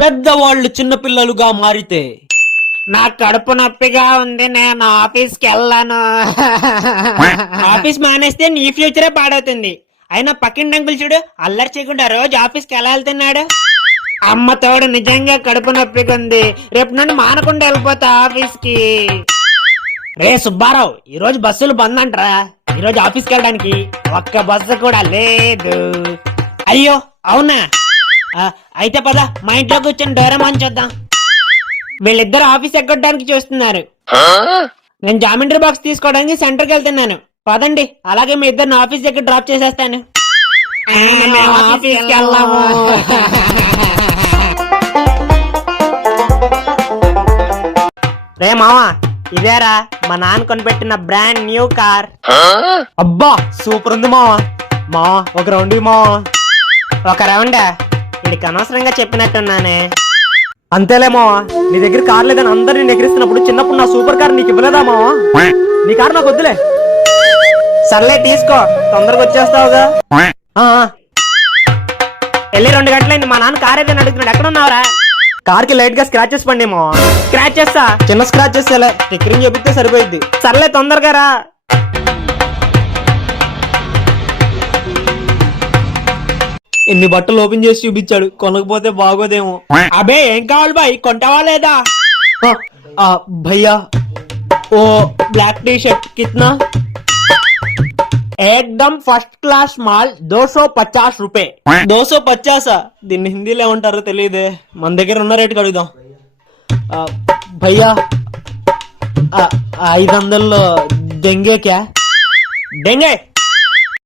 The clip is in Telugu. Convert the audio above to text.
పెద్దవాళ్ళు చిన్నపిల్లలుగా మారితే నా కడుపు నొప్పిగా ఉంది నేను ఆఫీస్కి వెళ్ళాను. ఆఫీస్ మానేస్తే నీ ఫ్యూచరే పాడవుతుంది. అయినా పక్కింటి అంకుల్ చూడు అల్లరి చేయకుండా రోజు ఆఫీస్కి ఎలా వెళ్తున్నాడు? అమ్మ తోడు నిజంగా కడుపు నొప్పిగా ఉంది. రేపు నన్ను మానకుండా వెళ్ళిపోతా ఆఫీస్కి. రే సుబ్బారావు ఈ రోజు బస్సులు బంద్ అంటరా ఈ రోజు ఆఫీస్కి వెళ్ళడానికి ఒక్క బస్సు కూడా లేదు. అయ్యో అవునా? అయితే పద మా ఇంట్లో కూర్చొని డోరమాన్ చూద్దాం. వీళ్ళిద్దరు ఆఫీస్ ఎగ్గొట్టడానికి చూస్తున్నారు. నేను జామెంట్రీ బాక్స్ తీసుకోవడానికి సెంటర్కి వెళ్తున్నాను. పదండి అలాగే మీ ఇద్దరిని ఆఫీస్ దగ్గర డ్రాప్ చేసేస్తాను. మేము ఆఫీస్కి వెళ్దాము రే మావా ఇదేరా మా నాన్న కొనిపెట్టిన బ్రాండ్ న్యూ కార్. అబ్బా సూపర్ ఉంది మావా. మా ఒక రౌండ్ మావా. ఒక రౌండ్? వీడికి అనవసరంగా చెప్పినట్టున్నానే. అంతేలే మావా నీ దగ్గర కార్ లేదని అందరు నేను ఎగిరిస్తున్నప్పుడు చిన్నప్పుడు నా సూపర్ కార్ నీకు ఇవ్వలేదా మావా? నీ కార్ నాకు వద్దులే. సర్లే తీసుకో తొందరగా వచ్చేస్తావుగా. వెళ్ళి రెండు గంటలైంది మా నాన్న కార్ ఏదైనా అడుగుతున్నాడు. ఎక్కడ ఉన్నావురా కార్కి లైట్గా స్క్రాచెస్ స్క్రాచ్ చేస్తా. చిన్న స్క్రాచెస్ టిక్కరింగ్ చెప్తే సరిపోయింది సర్లే తొందరగా రా. ఎన్ని బట్టలు ఓపెన్ చేసి చూపించాడు. కొనకపోతే బాగోదేమో. అబే ఏం కావాలి బాయ్? కొంటావా లేదా? భయ్యా ఓ బ్లాక్ టీ షర్ట్ కిత్నా? ఏకదమ్ ఫస్ట్ క్లాస్ మాల్ దో సో పచాస్ రూపే. దోసో పచ్చాసా? దీన్ని హిందీలో ఏమంటారో తెలియదే. మన దగ్గర ఉన్న రేటుకి అడుగుదాం. ఆ, భయ్యా ఐదు వందల్లో దెంగే క్యా దెంగే?